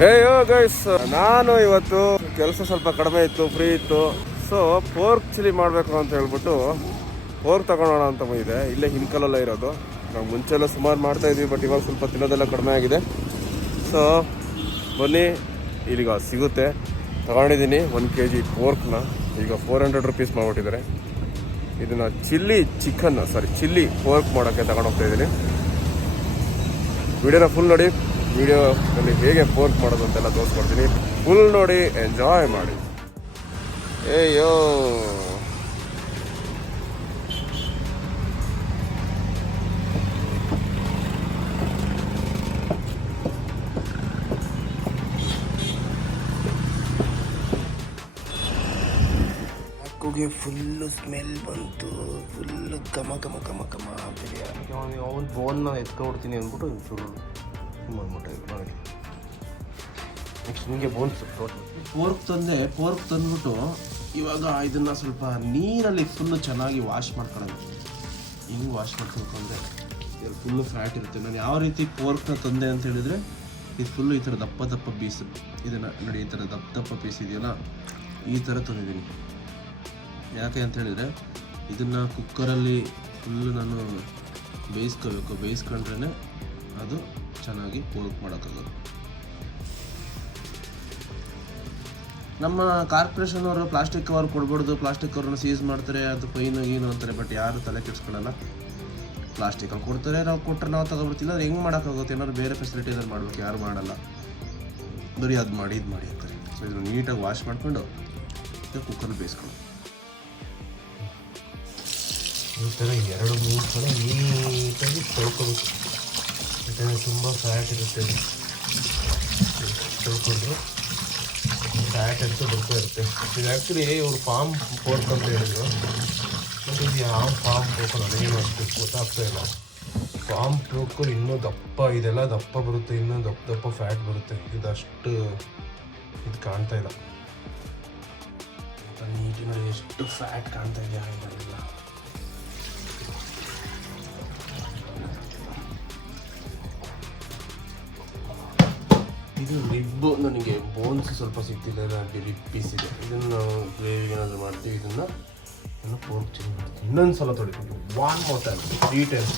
ಹೇ ಯೋ guys ನಾನು ಇವತ್ತು ಕೆಲಸ ಸ್ವಲ್ಪ ಕಡಿಮೆ ಇತ್ತು ಫ್ರೀ ಇತ್ತು. ಸೊ ಪೋರ್ಕ್ ಚಿಲ್ಲಿ ಮಾಡಬೇಕು ಅಂತ ಹೇಳ್ಬಿಟ್ಟು ಪೋರ್ಕ್ ತಗೊಳೋಣ ಅಂತ ಇದೆ ಇಲ್ಲೇ ಹಿಂಕಲಲ್ಲ ಇರೋದು. ನಾವು ಮುಂಚೆ ಎಲ್ಲ ಸುಮಾರು ಮಾಡ್ತಾ ಇದ್ವಿ ಬಟ್ ಇವಾಗ ಸ್ವಲ್ಪ ತಿನ್ನೋದೆಲ್ಲ ಕಡಿಮೆ ಆಗಿದೆ. ಸೊ ಬನ್ನಿ. ಇಲ್ಲಿಗ ಸಿಗುತ್ತೆ. ತಗೊಂಡಿದ್ದೀನಿ ಒನ್ ಕೆ ಜಿ ಪೋರ್ಕ್ನ ಈಗ ಫೋರ್ ಹಂಡ್ರೆಡ್ ರುಪೀಸ್ ಮಾಡ್ಬಿಟ್ಟಿದ್ದಾರೆ. ಇದನ್ನು chilli chicken sorry chilli pork ಮಾಡೋಕ್ಕೆ ತಗೊಂಡೋಗ್ತಾ ಇದ್ದೀನಿ. ವಿಡಿಯೋನ ಫುಲ್ ನೋಡಿ. ವಿಡಿಯೋದಲ್ಲಿ ಹೇಗೆ ಪೋರ್ಕ್ ಮಾಡೋದು ಅಂತೆಲ್ಲ ತೋರಿಸ್ಕೊಡ್ತೀನಿ. ಫುಲ್ ನೋಡಿ ಎಂಜಾಯ್ ಮಾಡಿ. ಏಯೋ ಅಕ್ಕುಗೆ ಫುಲ್ಲು ಸ್ಮೆಲ್ ಬಂತು. ಫುಲ್ಲು ಘಮ ಘಮ ಘಮ ಘಮ ಅಂತ ಅವನು ಬೋನ್ನ ಎತ್ಕೊಡ್ತೀನಿ ಅಂದ್ಬಿಟ್ಟು ಚೂರು ಬಂದ್ಬಿಟ್ಟೆ ನೆಕ್ಸ್ಟ್ ನಿಮಗೆ ಬೋನ್ಸ್ ಪೋರ್ಕ್ ತಂದೆ ಪೋರ್ಕ್ ತಂದ್ಬಿಟ್ಟು ಇವಾಗ ಇದನ್ನ ಸ್ವಲ್ಪ ನೀರಲ್ಲಿ ಫುಲ್ಲು ಚೆನ್ನಾಗಿ ವಾಶ್ ಮಾಡ್ಕೊಳ್ಳೋದು ಹಿಂಗೆ ವಾಶ್ ಮಾಡ್ಕೊಂಡ್ರೆ ಇದ್ರಲ್ಲಿ ಫುಲ್ಲು ಫ್ಯಾಟ್ ಇರುತ್ತೆ. ನಾನು ಯಾವ ರೀತಿ ಪೋರ್ಕ್ನ ತಂದೆ ಅಂತ ಹೇಳಿದ್ರೆ, ಇದು ಫುಲ್ಲು ಈ ಥರ ದಪ್ಪ ದಪ್ಪ ಪೀಸ್ ಇದನ್ನು ನೋಡಿ, ಈ ಥರ ದಪ್ಪ ದಪ್ಪ ಪೀಸ್ ಇದೆಯಲ್ಲ ಈ ಥರ ತಂದಿದ್ದೀನಿ. ಯಾಕೆ ಅಂತ ಹೇಳಿದರೆ, ಇದನ್ನು ಕುಕ್ಕರಲ್ಲಿ ಫುಲ್ಲು ನಾನು ಬೇಯಿಸ್ಕೋಬೇಕು. ಬೇಯಿಸ್ಕೊಂಡ್ರೆ ಅದು ಚೆನ್ನಾಗಿ ವರ್ಕ್ ಮಾಡೋಕ್ಕಾಗೋದು ನಮ್ಮ ಕಾರ್ಪೊರೇಷನ್ ಅವರು ಪ್ಲಾಸ್ಟಿಕ್ ಕವರ್ ಕೊಡ್ಬಾರ್ದು ಪ್ಲಾಸ್ಟಿಕ್ ಕವರ್ನ ಸೀಸ್ ಮಾಡ್ತಾರೆ, ಅದು ಫೈನು ಗೀನು ಅಂತಾರೆ ಬಟ್ ಯಾರು ತಲೆ ಕೆಡ್ಸ್ಕೊಳ್ಳಲ್ಲ ಅವ್ರು ಕೊಡ್ತಾರೆ, ನಾವು ಕೊಟ್ಟರೆ ನಾವು ತಗೊಬಿಡ್ತಿಲ್ಲ ಅದು ಹೆಂಗೆ ಮಾಡೋಕ್ಕಾಗುತ್ತೆ, ಏನಾದ್ರು ಬೇರೆ ಫೆಸಿಲಿಟಿ ಏನಾದ್ರು ಮಾಡ್ಬೇಕು, ಯಾರು ಮಾಡಲ್ಲ. ಬರೀ ಅದು ಮಾಡಿ, ಇದು ಮಾಡಿ ಅಂತಾರೆ. ಸೊ ಇದನ್ನು ನೀಟಾಗಿ ವಾಶ್ ಮಾಡಿಕೊಂಡು ಕುಕ್ಕರ್ ಬೇಯಿಸ್ಕೊಂಡು ಈ ಎರಡು, ಮೂರು ಸಲ ನೀಟಾಗಿ ತೊಳ್ಕೊಬೇಕು. ತುಂಬ ಫ್ಯಾಟ್ ಇರುತ್ತೆ ತಿಳ್ಕೊಂಡ್ರು ಫ್ಯಾಟ್ ಅಂತೂ ಬರ್ತಾ ಇರುತ್ತೆ. ಇದು ಆ್ಯಕ್ಚುಲಿ ಇವರು ಫಾರ್ಮ್ ಪೋರ್ಕ್ ಅಂತ ಹೇಳಿದ್ರು. ಬಟ್ ಇದು ಯಾವ ಫಾರ್ಮ್ ಪೋರ್ಕ್ ನನಗೇನು ಅಷ್ಟು ಗೊತ್ತಾಗ್ತಾ ಇಲ್ಲ. ಫಾರ್ಮ್ ಪೋರ್ಕು ಇನ್ನೂ ದಪ್ಪ, ಇದೆಲ್ಲ ದಪ್ಪ ಬರುತ್ತೆ, ಇನ್ನೂ ದಪ್ಪ ದಪ್ಪ ಫ್ಯಾಟ್ ಬರುತ್ತೆ. ಇದಷ್ಟು ಇದು ಕಾಣ್ತಾ ಇಲ್ಲ. ನೀಟಿನಲ್ಲಿ ಎಷ್ಟು ಫ್ಯಾಟ್ ಕಾಣ್ತಾ ಇದೆಯಾ ಇದು ರಿಬ್ಬು ನನಗೆ ಬೋನ್ಸ್ ಸ್ವಲ್ಪ ಸಿಗ್ತಿದೆ ರಿಬ್ ಪೀಸ್ ಇದೆ. ಇದನ್ನು ನಾವು ಗ್ರೇವಿಗೆ ಏನಾದರೂ ಮಾಡ್ತೀವಿ, ಇದನ್ನು ಇನ್ನೊಂದು ಸಲ ತೊಳಿತೀನಿ. One more time three times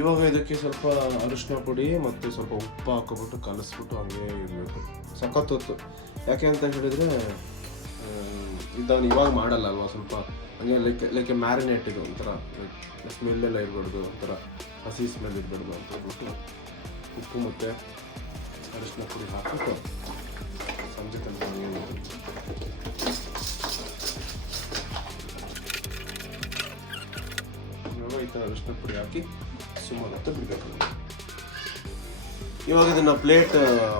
ಇವಾಗ ಇದಕ್ಕೆ ಸ್ವಲ್ಪ ಅರಿಶಿನ ಪುಡಿ ಮತ್ತು ಸ್ವಲ್ಪ ಉಪ್ಪು ಹಾಕೊಬಿಟ್ಟು ಕಲಸ್ಬಿಟ್ಟು ಹಂಗೆ ಇರಬೇಕು. ಸಖತ್ ಹೊತ್ತು ಯಾಕೆ ಅಂತ ಹೇಳಿದರೆ ಇದನ್ನು ಇವಾಗ ಮಾಡಲ್ಲ ಅಲ್ವಾ ಸ್ವಲ್ಪ? ಹಂಗೆ ಲೈಕ್ ಲೈಕ್ ಮ್ಯಾರಿನೇಟ್ ಇದು ಒಂಥರ ಲೈಕ್ ಸ್ಮೆಲ್ಲೆಲ್ಲ ಇರಬಾರ್ದು, ಒಂಥರ ಹಸಿ ಸ್ಮೆಲ್ ಇರಬಾರ್ದು ಅಂತ ಹೇಳ್ಬಿಟ್ಟು ಉಪ್ಪು ಮತ್ತು ಅರಿಶಿನ ಪುಡಿ ಹಾಕಿಬಿಟ್ಟು ಸಂಜೆ ತನಕ ಇವಾಗ ಈ ಥರ ಅರಿಶಿನ ಪುಡಿ ಹಾಕಿ ಸುಮಾರು ಬಿಡಬೇಕು ಇವಾಗ ಇದನ್ನ ಪ್ಲೇಟ್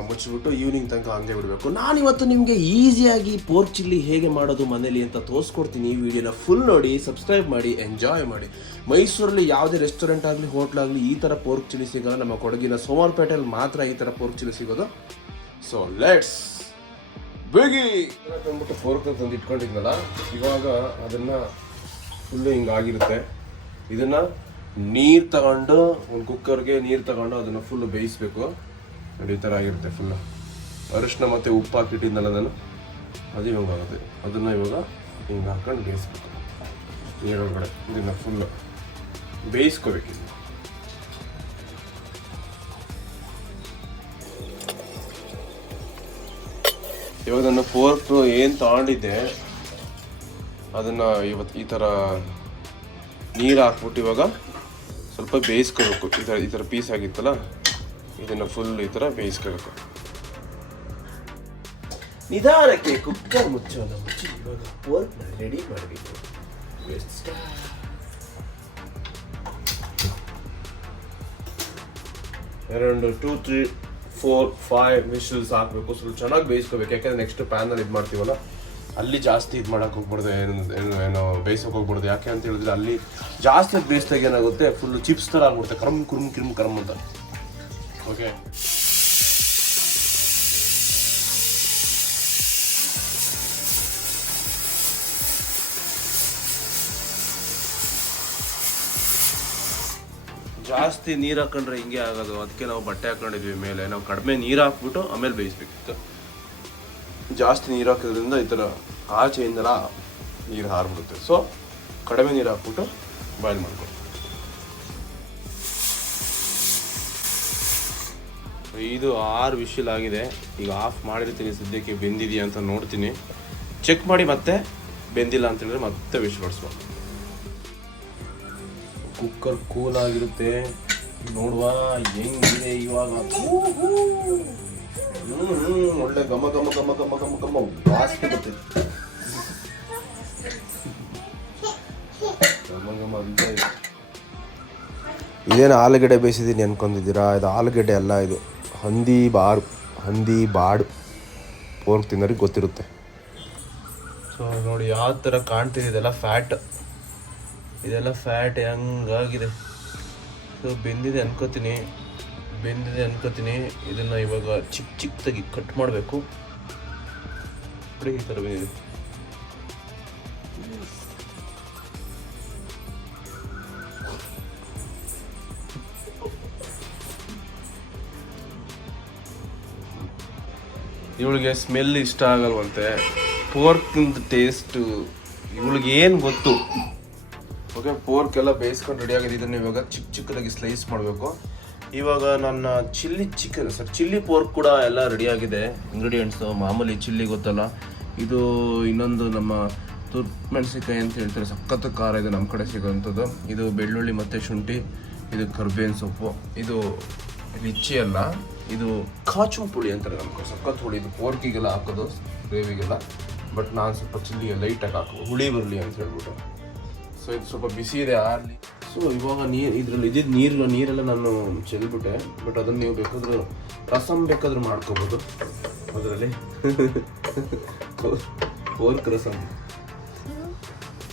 ಮುಚ್ಚಿಬಿಟ್ಟು ಈವ್ನಿಂಗ್ ತನಕ ಹಂಗೆ ಬಿಡಬೇಕು. ನಾನಿವತ್ತು ನಿಮಗೆ ಈಸಿಯಾಗಿ ಪೋರ್ಕ್ ಚಿಲ್ಲಿ ಹೇಗೆ ಮಾಡೋದು ಮನೇಲಿ ಅಂತ ತೋರಿಸ್ಕೊಡ್ತೀನಿ ಈ ವಿಡಿಯೋನ ಫುಲ್ ನೋಡಿ ಸಬ್ಸ್ಕ್ರೈಬ್ ಮಾಡಿ ಎಂಜಾಯ್ ಮಾಡಿ. ಮೈಸೂರಲ್ಲಿ ಯಾವುದೇ ರೆಸ್ಟೋರೆಂಟ್ ಆಗಲಿ ಹೋಟ್ಲ್ ಆಗಲಿ ಈ ಥರ ಪೋರ್ಕ್ ಚಿಲ್ಲಿ ಸಿಗಲ್ಲ. ನಮ್ಮ ಕೊಡಗಿನ ಸೋಮಾರ್ಪೇಟೆಯಲ್ಲಿ ಮಾತ್ರ ಈ ಥರ ಪೋರ್ಕ್ ಚಿಲ್ಲಿ ಸಿಗೋದು. ಸೊ ಲೆಟ್ಸ್ ಬಿಗಿ ತಂದ್ಬಿಟ್ಟು ಫೋರ್ಕ್ ತಂದು ಇಟ್ಕೊಂಡಿದ್ನಲ್ಲ ಇವಾಗ ಅದನ್ನು ಫುಲ್ಲು ಹಿಂಗಾಗಿರುತ್ತೆ ಇದನ್ನ ನೀರು ತಗೊಂಡು, ಒಂದು ಕುಕ್ಕರ್ಗೆ ನೀರು ತಗೊಂಡು ಅದನ್ನು ಫುಲ್ ಬೇಯಿಸ್ಬೇಕು. ನೋಡಿ, ಈ ಥರ ಆಗಿರುತ್ತೆ ಫುಲ್ಲು ಅರಿಶಿನ ಮತ್ತು ಉಪ್ಪು ಹಾಕಿಟ್ಟಿದ್ನಲ್ಲ ನಾನು ಅದು ಇವಾಗ ಆಗುತ್ತೆ. ಅದನ್ನು ಇವಾಗ ಹಿಂಗೆ ಹಾಕೊಂಡು ಬೇಯಿಸ್ಬೇಕು. ನೀರೊಳಗಡೆ ಇದನ್ನು ಫುಲ್ಲು ಬೇಯಿಸ್ಕೋಬೇಕು ಇವಾಗ ನನ್ನ ಫೋರ್ಕ್ ಏನು ತಗೊಂಡಿದ್ದೆ, ಅದನ್ನು ಇವತ್ತು ಈ ಥರ ನೀರು ಹಾಕ್ಬಿಟ್ಟು ಇವಾಗ ಸ್ವಲ್ಪ ಬೇಯಿಸ್ಕೋಬೇಕು. ಈ ಥರ ಈ ಥರ ಪೀಸ್ ಆಗಿತ್ತಲ್ಲ ಇದನ್ನು ಫುಲ್ ಈ ಥರ ಬೇಯಿಸ್ಕೋಬೇಕು. ನಿಧಾನಕ್ಕೆ ಕುಕ್ಕರ್ ಮುಚ್ಚೋಣ ಮುಚ್ಚಿ ಇವಾಗ ಪೋರ್ಕ್ನ ರೆಡಿ ಮಾಡಬೇಕು. ಎರಡು two three four five whistles ಹಾಕಬೇಕು. ಸ್ವಲ್ಪ ಚೆನ್ನಾಗಿ ಬೇಯಿಸ್ಕೋಬೇಕು. ಯಾಕಂದ್ರೆ ನೆಕ್ಸ್ಟ್ ಪ್ಯಾನಲ್ಲಿ ಇದು ಮಾಡ್ತೀವಲ್ಲ ಅಲ್ಲಿ ಜಾಸ್ತಿ ಇದು ಮಾಡಕ್ಕೆ ಹೋಗ್ಬಾರ್ದು, ಏನು ಏನು, ಏನೋ ಬೇಯಿಸೋಕೆ ಹೋಗ್ಬಾರ್ದು, ಯಾಕೆ ಅಂತ ಹೇಳಿದ್ರೆ ಅಲ್ಲಿ ಜಾಸ್ತಿ ಬೇಯಿಸ್ದಾಗ ಬೇಯಿಸಿದಾಗ ಏನಾಗುತ್ತೆ ಫುಲ್ ಚಿಪ್ಸ್ ಥರ ಆಗ್ಬಿಡುತ್ತೆ ಕ್ರಮ್ ಕ್ರಮ್, ಕ್ರಿಮ್ ಕ್ರಮ್ ಅಂತ. ಓಕೆ ಜಾಸ್ತಿ ನೀರು ಹಾಕೊಂಡ್ರೆ ಹಿಂಗೆ ಆಗೋದು. ಅದಕ್ಕೆ ನಾವು ಬಟ್ಟೆ ಹಾಕೊಂಡಿದ್ವಿ ಮೇಲೆ. ನಾವು ಕಡಿಮೆ ನೀರು ಹಾಕ್ಬಿಟ್ಟು ಆಮೇಲೆ ಬೇಯಿಸ್ಬೇಕಿತ್ತು. ಜಾಸ್ತಿ ನೀರು ಹಾಕೋದ್ರಿಂದ ಈ ಥರ ಆಚೆಯಿಂದಲ ನೀರು ಹಾರ್ಬಿಡುತ್ತೆ. ಸೊ ಕಡಿಮೆ ನೀರು ಹಾಕ್ಬಿಟ್ಟು ಬಾಯ್ಲ್ ಮಾಡ್ಕೊಳ್ಳಿ ಇದು ಆರು ವಿಶಿಲ್ ಆಗಿದೆ. ಈಗ ಆಫ್ ಮಾಡಿರ್ತೀನಿ ಸದ್ಯಕ್ಕೆ ಬೆಂದಿದೆಯಾ ಅಂತ ನೋಡ್ತೀನಿ. ಚೆಕ್ ಮಾಡಿ ಮತ್ತೆ ಬೆಂದಿಲ್ಲ ಅಂತ ಹೇಳಿದ್ರೆ ಮತ್ತೆ ವಿಶ್ ಬಡಿಸುವ ಕುಕ್ಕರ್ ಕೂಲ್ ಆಗಿರುತ್ತೆ. ನೋಡುವ, ಹೆಂಗಿದೆ ಇವಾಗ? ಒಳ್ಳೆ ಘಮ ಘಮ ಘಮ ಘಮ ಘಮ ಘಮ ವಾಸನೆ ಬರ್ತಿದೆ ಘಮ ಘಮ. ಇದೇನು ಆಲೂಗಡ್ಡೆ ಬೇಯಿಸಿದ್ದೀನಿ ಅನ್ಕೊಂಡಿದ್ದೀರಾ? ಇದು ಆಲೂಗಡ್ಡೆ ಅಲ್ಲ, ಇದು ಹಂದಿ ಬಾರು, ಹಂದಿ ಬಾಡು. ಪೋರ್ಕ್ ತಿನ್ನೋರಿಗೆ ಗೊತ್ತಿರುತ್ತೆ. ಸೊ ನೋಡಿ, ಯಾವ ಥರ ಕಾಣ್ತಿದೆ, ಇದೆಲ್ಲ ಫ್ಯಾಟ್ ಇದೆಲ್ಲ ಫ್ಯಾಟ್ ಹೆಂಗಾಗಿದೆ ಸೊ ಬೆಂದಿದೆ ಅನ್ಕೋತೀನಿ. ಬೆಂದಿದೆ ಅನ್ಕೋತೀನಿ. ಇದನ್ನು ಇವಾಗ ಚಿಕ್ಕ ಚಿಕ್ಕದಾಗಿ ಕಟ್ ಮಾಡಬೇಕು. ನೋಡಿ ಈ ಥರ ಬೆಂದಿದೆ. ಇವಳಿಗೆ ಸ್ಮೆಲ್ ಇಷ್ಟ ಆಗಲ್ವಂತೆ. ಪೋರ್ಕಿಂದ ಟೇಸ್ಟು ಇವಳಿಗೆ ಏನು ಗೊತ್ತು? ಓಕೆ ಪೋರ್ಕ್ ಎಲ್ಲ ಬೇಯಿಸ್ಕೊಂಡು ರೆಡಿ ಆಗಿದೆ. ಇದನ್ನು ಇವಾಗ ಚಿಕ್ಕ ಚಿಕ್ಕದಾಗಿ ಸ್ಲೈಸ್ ಮಾಡಬೇಕು. ಇವಾಗ ನನ್ನ chilli chicken sir chilli pork ಕೂಡ ಎಲ್ಲ ರೆಡಿ ಆಗಿದೆ. ಇಂಗ್ರೀಡಿಯೆಂಟ್ಸು ಮಾಮೂಲಿ ಚಿಲ್ಲಿ ಗೊತ್ತಲ್ಲ. ಇದು ಇನ್ನೊಂದು ನಮ್ಮ ತುರ್ಮೆಣಸಿಕಾಯಿ ಅಂತ ಹೇಳ್ತಾರೆ. ಸಖತ್ತು ಖಾರ ಇದು ನಮ್ಮ ಕಡೆ ಸಿಗೋವಂಥದ್ದು. ಇದು ಬೆಳ್ಳುಳ್ಳಿ ಮತ್ತು ಶುಂಠಿ, ಇದು ಕರ್ಬೇವಿನ ಸೊಪ್ಪು. ಇದು ರಿಚಿ ಅಲ್ಲ ಇದು ಕಾಚು ಪುಳಿ ಅಂತಾರೆ ನಮ್ಮ ಕಡೆ ಸಖತ್ ಹುಳಿ. ಇದು ಪೋರ್ಕಿಗೆಲ್ಲ ಹಾಕೋದು, ಗ್ರೇವಿಗೆಲ್ಲ. ಬಟ್ ನಾನು ಸ್ವಲ್ಪ ಚಿಲ್ಲಿಗೆ ಲೈಟಾಗಿ ಹಾಕೋದು ಹುಳಿ ಬರಲಿ ಅಂತ ಹೇಳ್ಬಿಟ್ಟು. ಸೊ ಇದು ಸ್ವಲ್ಪ ಬಿಸಿ ಇದೆ, ಆರ್ಲಿ. ಸೊ ಇವಾಗ ನೀರು ಇದ್ರಲ್ಲಿ ಇದ್ದಿದ್ದು ನೀರು ನೀರೆಲ್ಲ ನಾನು ಚೆಲ್ಬಿಟ್ಟೆ. ಬಟ್ ಅದನ್ನು ನೀವು ಬೇಕಾದರೂ ರಸಮ್ ಬೇಕಾದರೂ ಮಾಡ್ಕೋಬೋದು. ಅದರಲ್ಲಿ. ಪೋರ್ಕ್ ರಸಮ್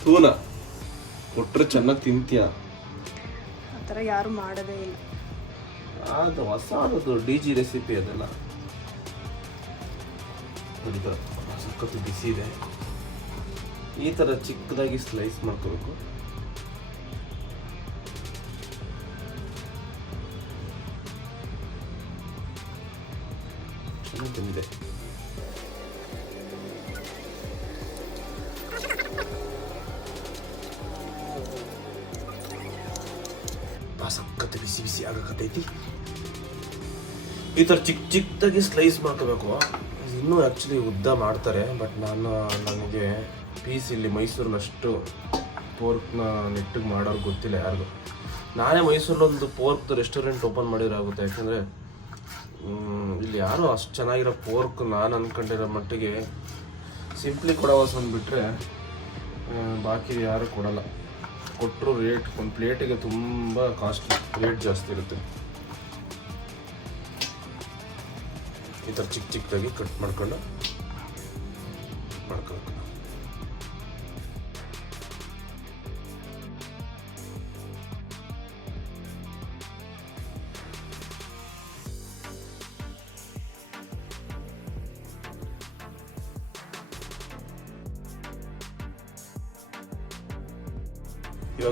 ತೂನ. ಕೊಟ್ಟರೆ ಚೆನ್ನಾಗಿ ತಿಂತೀಯ? ಆ ಥರ ಯಾರು ಮಾಡದೇ ಇಲ್ಲ. ಅದು ಹೊಸದು ಡಿ ಜಿ ರೆಸಿಪಿ ಅದೆಲ್ಲ. ಸಖತ್ತು ಬಿಸಿ ಇದೆ. ಈ ಥರ ಚಿಕ್ಕದಾಗಿ ಸ್ಲೈಸ್ ಮಾಡ್ಕೋಬೇಕು. ಬಾ ಸಖತ್ತು ಬಿಸಿ ಬಿಸಿ ಆಗಕತ್ತೈತಿ ಈ ಥರ ಚಿಕ್ಕ ಚಿಕ್ಕದಾಗಿ ಸ್ಲೈಸ್ ಮಾಡ್ಕೋಬೇಕು ಇನ್ನೂ ಆ್ಯಕ್ಚುಲಿ ಉದ್ದ ಮಾಡ್ತಾರೆ. ಬಟ್ ನಾನು ನನಗೆ ಪೀಸ್ ಇಲ್ಲಿ ಮೈಸೂರಿನಷ್ಟು ಪೋರ್ಕ್ನ ನೆಟ್ಟಿಗೆ ಮಾಡೋರು ಗೊತ್ತಿಲ್ಲ ಯಾರಿಗೂ. ನಾನೇ ಮೈಸೂರಲ್ಲಿ ಒಂದು ಪೋರ್ಕ್ದು ರೆಸ್ಟೋರೆಂಟ್ ಓಪನ್ ಮಾಡಿದ್ರೆ ಆಗುತ್ತೆ. ಯಾಕಂದರೆ ಇಲ್ಲಿ ಯಾರು ಅಷ್ಟು ಚೆನ್ನಾಗಿರೋ ಪೋರ್ಕ್ ನಾನು ಅಂದ್ಕೊಂಡಿರೋ ಮಟ್ಟಿಗೆ ಸಿಂಪ್ಲಿ ಕೊಡೋವಸ್ ಒಂದು ಬಿಟ್ಟರೆ ಬಾಕಿ ಯಾರು ಕೊಡಲ್ಲ. ಕೊಟ್ಟರು ರೇಟ್ ಒಂದು ಪ್ಲೇಟಿಗೆ ತುಂಬ ಕಾಸ್ಟ್ಲಿ ರೇಟ್ ಜಾಸ್ತಿ ಇರುತ್ತೆ. ಈ ಥರ ಚಿಕ್ಕ ಚಿಕ್ಕದಾಗಿ ಕಟ್ ಮಾಡ್ಕೊಂಡು ಮಾಡ್ಕೋಬೇಕು.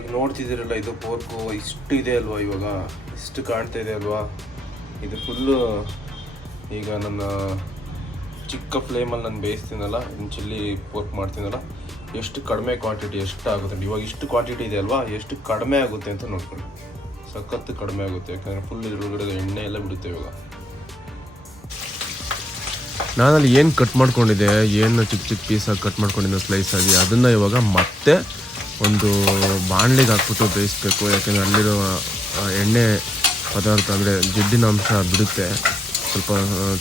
ಇವಾಗ ನೋಡ್ತಿದ್ದೀರಲ್ಲ, ಇದು ಪೋರ್ಕು ಇಷ್ಟು ಇದೆ ಅಲ್ವಾ ಇವಾಗ? ಇಷ್ಟು ಕಾಣ್ತಾ ಇದೆ ಅಲ್ವಾ? ಇದು ಫುಲ್ಲು ಈಗ ನನ್ನ ಚಿಕ್ಕ ಫ್ಲೇಮಲ್ಲಿ ನಾನು ಬೇಯಿಸ್ತೀನಲ್ಲ ಚಿಲ್ಲಿ ಪೋರ್ಕ್ ಮಾಡ್ತೀನಲ್ಲ, ಎಷ್ಟು ಕಡಿಮೆ ಕ್ವಾಂಟಿಟಿ ಎಷ್ಟು ಆಗುತ್ತೆ? ಇವಾಗ ಇಷ್ಟು ಕ್ವಾಂಟಿಟಿ ಇದೆ ಅಲ್ವಾ? ಎಷ್ಟು ಕಡಿಮೆ ಆಗುತ್ತೆ ಅಂತ ನೋಡ್ಕೊಳ್ಳಿ. ಸಖತ್ತು ಕಡಿಮೆ ಆಗುತ್ತೆ, ಯಾಕಂದರೆ ಫುಲ್ ಇದ್ರೊಳಗಡೆ ಎಣ್ಣೆ ಎಲ್ಲ ಬಿಡುತ್ತೆ ಇವಾಗ. ನಾನಲ್ಲಿ ಏನು ಕಟ್ ಮಾಡ್ಕೊಂಡಿದ್ದೆ? ಏನು ಚಿಕ್ಕ ಚಿಕ್ಕ ಪೀಸಾಗಿ ಕಟ್ ಮಾಡ್ಕೊಂಡಿದ್ದೆ ಸ್ಲೈಸಾಗಿ ಅದನ್ನು ಇವಾಗ ಮತ್ತೆ ಒಂದು ಬಾಣಲಿಗೆ ಹಾಕ್ಬಿಟ್ಟು ಬೇಯಿಸ್ಬೇಕು, ಯಾಕೆಂದರೆ ಅಲ್ಲಿರೋ ಎಣ್ಣೆ ಪದಾರ್ಥ, ಅಂದರೆ ಜಿಡ್ಡಿನ ಅಂಶ ಬಿಡುತ್ತೆ. ಸ್ವಲ್ಪ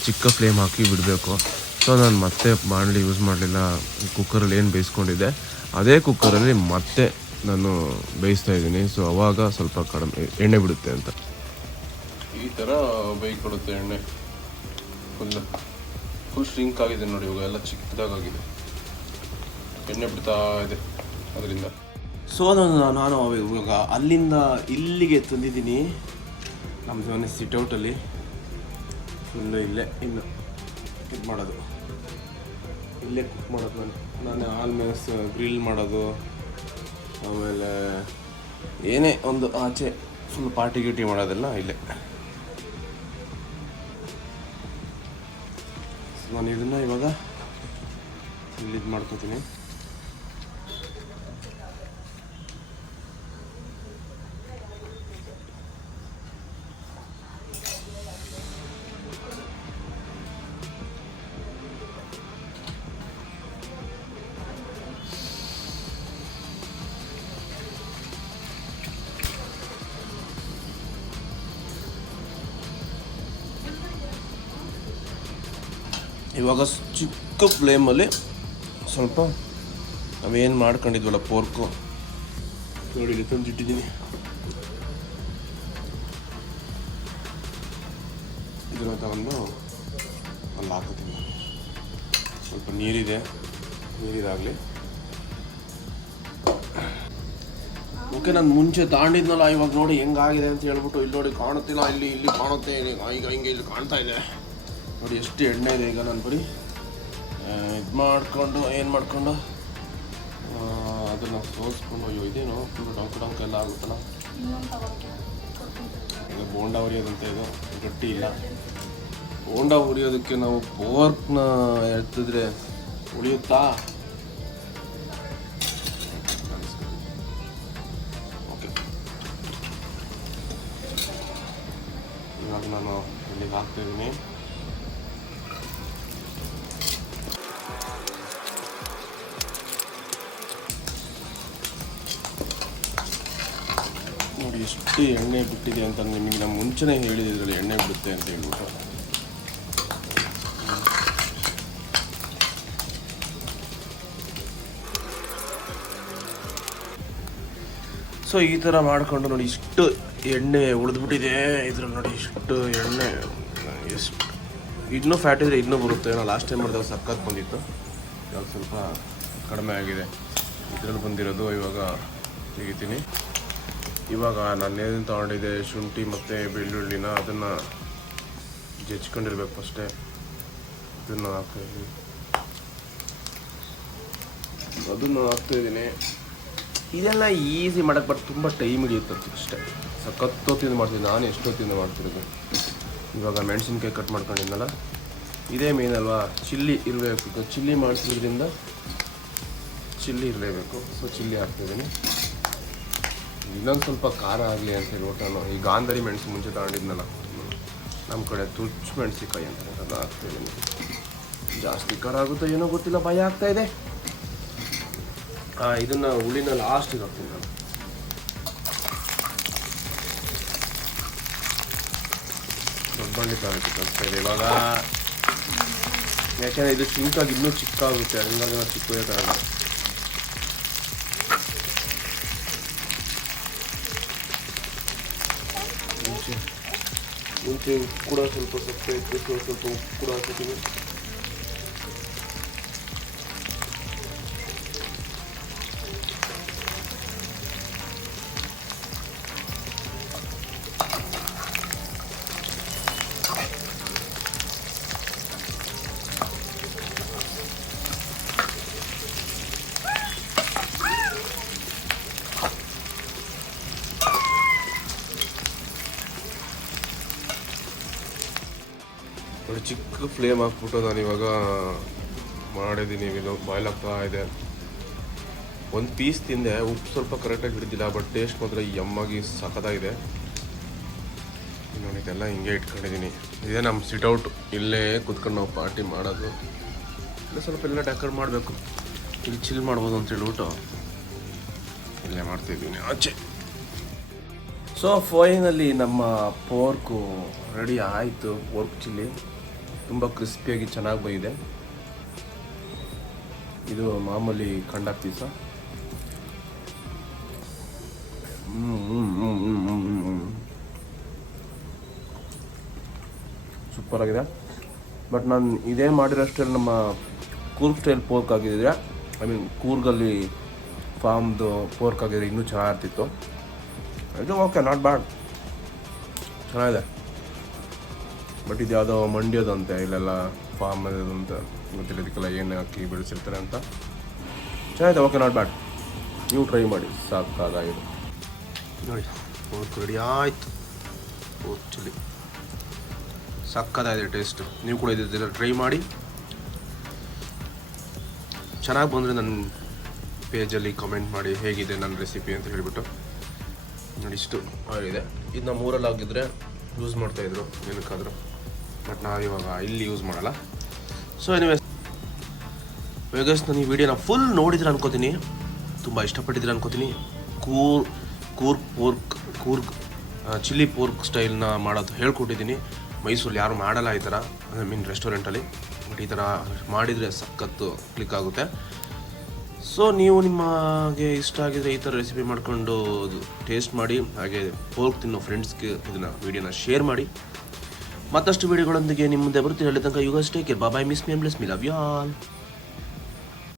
ಚಿಕ್ಕ ಫ್ಲೇಮ್ ಹಾಕಿ ಬಿಡಬೇಕು. ಸೊ, ನಾನು ಮತ್ತೆ ಬಾಣಲಿ ಯೂಸ್ ಮಾಡಲಿಲ್ಲ. ಕುಕ್ಕರಲ್ಲಿ ಏನು ಬೇಯಿಸ್ಕೊಂಡಿದ್ದೆ, ಅದೇ ಕುಕ್ಕರಲ್ಲಿ ಮತ್ತೆ ನಾನು ಬೇಯಿಸ್ತಾ ಇದ್ದೀನಿ. ಸೊ, ಅವಾಗ ಸ್ವಲ್ಪ ಕಡಿಮೆ, ಎಣ್ಣೆ ಬಿಡುತ್ತೆ ಅಂತ. ಈ ಥರ ಬೇಯ್ಕೊಡುತ್ತೆ ಎಣ್ಣೆ. ಫುಲ್ ಫುಲ್ ಸ್ಟ್ರಿಂಕ್ ಆಗಿದೆ ನೋಡಿ ಇವಾಗ, ಎಲ್ಲ ಚಿಕ್ಕದಾಗಿದೆ ಎಣ್ಣೆ ಬಿಡ್ತಾ ಇದೆ, ಅದರಿಂದ. ಸೊ ನಾನು ನಾನು ಇವಾಗ ಅಲ್ಲಿಂದ ಇಲ್ಲಿಗೆ ತಂದಿದ್ದೀನಿ. ನಮ್ಮ ಮನೆ ಸಿಟೌಟಲ್ಲಿ ಫುಲ್ಲು ಇಲ್ಲೇ ಇನ್ನು ಇದು ಮಾಡೋದು. ಇಲ್ಲೇ ಕುಕ್ ಮಾಡೋದು ನಾನು. ನಾನು ಆಲ್ಮೇಸ್ ಗ್ರಿಲ್ ಮಾಡೋದು. ಆಮೇಲೆ ಏನೇ ಒಂದು ಆಚೆ ಫುಲ್ ಪಾರ್ಟಿ ಗೀಟಿ ಮಾಡೋದೆಲ್ಲ ಇಲ್ಲೇ. ನಾನು ಇದನ್ನು ಇವಾಗ ಇಲ್ಲಿ ಇದು ಮಾಡ್ಕೋತೀನಿ. ಇವಾಗ ಚಿಕ್ಕ ಫ್ಲೇಮಲ್ಲಿ ಸ್ವಲ್ಪ ನಾವೇನು ಮಾಡ್ಕೊಂಡಿದ್ವಲ್ಲ, ಪೋರ್ಕು. ನೋಡಿ, ಇಲ್ಲಿ ತಂದಿಟ್ಟಿದ್ದೀನಿ. ಇದನ್ನು ತಗೊಂಡು ಅಲ್ಲಿ ಹಾಕೋತೀನಿ ಸ್ವಲ್ಪ ನೀರಿದೆ. ನೀರಿದಾಗಲಿ. ಓಕೆ, ನಾನು ಮುಂಚೆ ತಾಂಡಿದ್ನಲ್ಲ, ಇವಾಗ ನೋಡಿ ಹೆಂಗಾಗಿದೆ ಅಂತ ಹೇಳ್ಬಿಟ್ಟು ಇಲ್ಲಿ ನೋಡಿ ಕಾಣುತ್ತಿಲ್ಲ, ಇಲ್ಲಿ ಇಲ್ಲಿ ಕಾಣುತ್ತೆ ಈಗ ಹಿಂಗೆ ಇಲ್ಲಿ ಕಾಣ್ತಾ ಇದೆ. ನೋಡಿ, ಎಷ್ಟು ಎಣ್ಣೆ ಇದೆ ಈಗ ನಾನು ಬರೀ ಇದು ಮಾಡಿಕೊಂಡು, ಏನು ಮಾಡಿಕೊಂಡು? ಅದನ್ನು ಸೋಸ್ಕೊಂಡು, ಅಯ್ಯೋ, ಇದೇನು ಫುಲ್ ಡಂಕ್ ಡಂಕ್ ಎಲ್ಲ ಆಗುತ್ತಲ್ಲ? ಈಗ ಬೋಂಡ ಉರಿಯೋದಂತೆ ಇದು, ಗಟ್ಟಿ ಇಲ್ಲ. ಬೋಂಡ ಉರಿಯೋದಕ್ಕೆ ನಾವು ಪೋರ್ಕ್ನ ಎತ್ತಿದ್ರೆ ಉಳಿಯುತ್ತಾ ಓಕೆ. ಇವಾಗ ನಾನು ಇಲ್ಲಿಗೆ ಹಾಕ್ತಿದ್ದೀನಿ ಎಣ್ಣೆ ಬಿಟ್ಟಿದೆ ಅಂತ ನಿಮಗೆ ನಾನು ಮುಂಚೆನೇ ಹೇಳಿದೆ ಇದರಲ್ಲಿ ಎಣ್ಣೆ ಬಿಡುತ್ತೆ ಅಂತ ಹೇಳ್ಬಿಟ್ಟು. ಸೊ ಈ ಥರ ಮಾಡಿಕೊಂಡು ನೋಡಿ ಇಷ್ಟು ಎಣ್ಣೆ ಉಳಿದ್ಬಿಟ್ಟಿದೆ. ಇದ್ರಲ್ಲಿ ನೋಡಿ ಇಷ್ಟು ಎಣ್ಣೆ. ಎಷ್ಟು ಇನ್ನೂ ಫ್ಯಾಟ್ ಇದ್ರೆ ಇನ್ನೂ ಬರುತ್ತೆ. ನಾವು ಲಾಸ್ಟ್ ಟೈಮ್ ಮಾಡಿದಾಗ ಸಕ್ಕತ್ ಬಂದಿತ್ತು. ಸ್ವಲ್ಪ ಕಡಿಮೆ ಆಗಿದೆ. ಇದರಲ್ಲಿ ಬಂದಿರೋದು ಇವಾಗ ತೆಗಿತೀನಿ. ಇವಾಗ ನಾನು ಏನೇನು ತೊಗೊಂಡಿದ್ದೆ, ಶುಂಠಿ ಮತ್ತು ಬೆಳ್ಳುಳ್ಳಿನ ಅದನ್ನು ಜಚ್ಕೊಂಡಿರ್ಬೇಕು ಅಷ್ಟೇ. ಇದನ್ನು ಹಾಕ್ತಾಯಿದ್ದೀನಿ ಅದನ್ನು ಹಾಕ್ತಾಯಿದ್ದೀನಿ ಇದೆಲ್ಲ ಈಸಿ ಮಾಡೋಕ್ಕೆ ಬಟ್ ತುಂಬ ಟೈಮ್ ಹಿಡಿಯುತ್ತೆ ಅಷ್ಟೇ. ಸಖತ್ತೊತ್ತಿಂದ ಮಾಡ್ತೀನಿ. ನಾನು ಎಷ್ಟೊತ್ತಿಂದ ಮಾಡ್ತಿರೋದು. ಇವಾಗ ಮೆಣಸಿನ್ಕಾಯಿ ಕಟ್ ಮಾಡ್ಕೊಂಡಿದ್ನಲ್ಲ, ಇದೇ ಮೇನ್ ಅಲ್ವಾ? ಚಿಲ್ಲಿ ಇರಬೇಕು. ಚಿಲ್ಲಿ ಮಾಡಿಸೋದ್ರಿಂದ ಚಿಲ್ಲಿ ಇರಲೇಬೇಕು. ಸೊ ಚಿಲ್ಲಿ ಹಾಕ್ತಿದ್ದೀನಿ ಇನ್ನೊಂದು ಸ್ವಲ್ಪ ಖಾರ ಆಗಲಿ ಅಂತ ನಾನು ಈ ಗಾಂಧರಿ ಮೆಣಸು ಮುಂಚೆ ತಗೊಂಡಿದ್ನಲ್ಲ. ನಮ್ಮ ಕಡೆ ತುಚ್ಚ ಮೆಣಸಿಕಾಯಿ ಅಂತ ಅದನ್ನು ಜಾಸ್ತಿ ಖಾರ ಆಗುತ್ತೋ ಏನೋ ಗೊತ್ತಿಲ್ಲ, ಭಯ ಆಗ್ತಾ ಇದೆ. ಇದನ್ನ ಹುಳಿನ ಲಾಸ್ಟಿಗೆ ಹಾಕ್ತೀನಿ ನಾನು. ದೊಡ್ಡಬಳ್ಳಿ ತಾಲೂಕು ಕಲಿಸ್ತಾ ಇದೆ ಇವಾಗ. ಯಾಕೆಂದ್ರೆ ಇದು ಚಿಂಕಾಗಿ ಇನ್ನೂ ಚಿಕ್ಕಾಗುತ್ತೆ, ಹಂಗಾಗಿ ನಾವು ಚಿಕ್ಕ ತಗೋಣ ಮುಂಚೆ ಉಪ್ಪು ಕೂಡ ಸ್ವಲ್ಪ ಸಪ್ಪೆ ಇತ್ತು ಸೊ ಸ್ವಲ್ಪ ಉಪ್ಪು ಕೂಡ ಹಾಕಿದ್ದೀನಿ ಫ್ಲೇಮ್ ಹಾಕ್ಬಿಟ್ಟು ನಾನು ಇವಾಗ ಮಾಡಿದ್ದೀನಿ, ಇದು ಬಾಯ್ಲ್ ಆಗ್ತಾ ಇದೆ. ಒಂದು ಪೀಸ್ ತಿಂದೆ, ಉಪ್ಪು ಸ್ವಲ್ಪ ಕರೆಕ್ಟಾಗಿ ಹಿಡಿದಿಲ್ಲ ಬಟ್ ಟೇಸ್ಟ್ ಮಾತ್ರ ಯಮ್ಮಾಗಿ ಸಖತ್ತಾಗಿದೆ. ನಾನು ಇದೆಲ್ಲ ಹಿಂಗೆ ಇಟ್ಕೊಂಡಿದ್ದೀನಿ. ಇದೇ ನಮ್ಮ ಸಿಟೌಟ್ ಇಲ್ಲೇ ಕುತ್ಕೊಂಡು ನಾವು ಪಾರ್ಟಿ ಮಾಡೋದು. ಇಲ್ಲ ಸ್ವಲ್ಪ ಎಲ್ಲ ಡೆಕೋರ್ ಮಾಡಬೇಕು. ಇಲ್ಲಿ ಚಿಲ್ ಮಾಡ್ಬೋದು ಅಂತ ಹೇಳ್ಬಿಟ್ಟು ಇಲ್ಲೇ ಮಾಡ್ತಿದ್ದೀನಿ ಆಚೆ. ಸೊ ಫೈನಲ್ಲಿ ನಮ್ಮ ಪೋರ್ಕು ರೆಡಿ ಆಯಿತು ಪೋರ್ಕ್ ಚಿಲ್ಲಿ ತುಂಬ ಕ್ರಿಸ್ಪಿಯಾಗಿ ಚೆನ್ನಾಗಿ ಬಂದಿದೆ. ಇದು ಮಾಮೂಲಿ ಖಂಡ ಪೀಸ. ಸೂಪರ್ ಆಗಿದೆ. ಬಟ್ ನಾನು ಇದೇ ಮಾಡಿರೋಷ್ಟೇ ನಮ್ಮ ಕೂರ್ಗ್ ಸ್ಟೈಲ್ ಪೋರ್ಕ್ ಆಗಿದ್ರೆ ಐ ಮೀನ್ ಕೂರ್ಗಲ್ಲಿ ಫಾರ್ಮ್ದು ಪೋರ್ಕ್ ಆಗಿದ್ರೆ ಇನ್ನೂ ಚೆನ್ನಾಗಿರ್ತಿತ್ತು. ಇದು ಓಕೆ ನಾಟ್ ಬ್ಯಾಡ್ ಚೆನ್ನಾಗಿದೆ. ಬಟ್ ಇದು ಯಾವುದೋ ಮಂಡ್ಯದಂತೆ, ಇಲ್ಲೆಲ್ಲ ಫಾರ್ಮ್ ಅಂತ ಗೊತ್ತಿಲ್ಲ ಇದಕ್ಕೆಲ್ಲ ಏನು ಹಾಕಿ ಬೆಳೆಸಿರ್ತಾರೆ ಅಂತ. ಚೆನ್ನಾಗಿದೆ ಓಕೆ ನಾಟ್ ಬ್ಯಾಡ್ ನೀವು ಟ್ರೈ ಮಾಡಿ ಸಾಕಾಗಿದೆ ನೋಡಿ ಓಕೆ ರೆಡಿ ಆಯಿತು. ಚಿಲ್ಲಿ. ಸಕ್ಕತ್ತಾಗಿದೆ ಟೇಸ್ಟ್ ನೀವು ಕೂಡ ಇದೆಲ್ಲ ಟ್ರೈ ಮಾಡಿ. ಚೆನ್ನಾಗಿ ಬಂದರೆ ನನ್ನ ಪೇಜಲ್ಲಿ ಕಮೆಂಟ್ ಮಾಡಿ, ಹೇಗಿದೆ ನನ್ನ ರೆಸಿಪಿ ಅಂತ ಹೇಳಿಬಿಟ್ಟು. ನೋಡಿ, ಇಷ್ಟು ಆಗಿದೆ. ಇದನ್ನ ನಮ್ಮ ಊರಲ್ಲಿ ಯೂಸ್ ಮಾಡ್ತಾಯಿದ್ರು ಏನಕ್ಕಾದರೂ. ಬಟ್ ನಾವು ಇವಾಗ ಇಲ್ಲಿ ಯೂಸ್ ಮಾಡಲ್ಲ. ಸೊ ಎನಿವೇಸ್ ವೇಗಸ್ ನಾನು ಈ ವಿಡಿಯೋನ ಫುಲ್ ನೋಡಿದ್ರೆ ಅನ್ಕೋತೀನಿ. ತುಂಬ ಇಷ್ಟಪಟ್ಟಿದ್ರೆ ಅನ್ಕೋತೀನಿ. ಕೂರ್, Coorg pork, Coorg chilli pork ಸ್ಟೈಲ್ನ ಮಾಡೋದು ಹೇಳ್ಕೊಟ್ಟಿದ್ದೀನಿ. ಮೈಸೂರಲ್ಲಿ ಯಾರು ಮಾಡಲ್ಲ ಈ ಥರ ಐ ಮೀನ್ ರೆಸ್ಟೋರೆಂಟಲ್ಲಿ ಬಟ್ ಈ ಥರ ಮಾಡಿದರೆ ಸಖತ್ತು ಕ್ಲಿಕ್ ಆಗುತ್ತೆ. ಸೊ ನೀವು ನಿಮಗೆ ಇಷ್ಟ ಆಗಿದರೆ ಈ ಥರ ರೆಸಿಪಿ ಮಾಡ್ಕೊಂಡು ಟೇಸ್ಟ್ ಮಾಡಿ, ಹಾಗೆ ಪೋರ್ಕ್ ತಿನ್ನೋ ಫ್ರೆಂಡ್ಸ್ಗೆ ಇದನ್ನು ವಿಡಿಯೋನ ಶೇರ್ ಮಾಡಿ. ಮತ್ತಷ್ಟು ವಿಡಿಯೋಗಳೊಂದಿಗೆ ನಿಮ್ಮ ಮುಂದೆ ಅಲ್ಲಿ ತನಕ ಯುಗ take bye miss me bless me love you all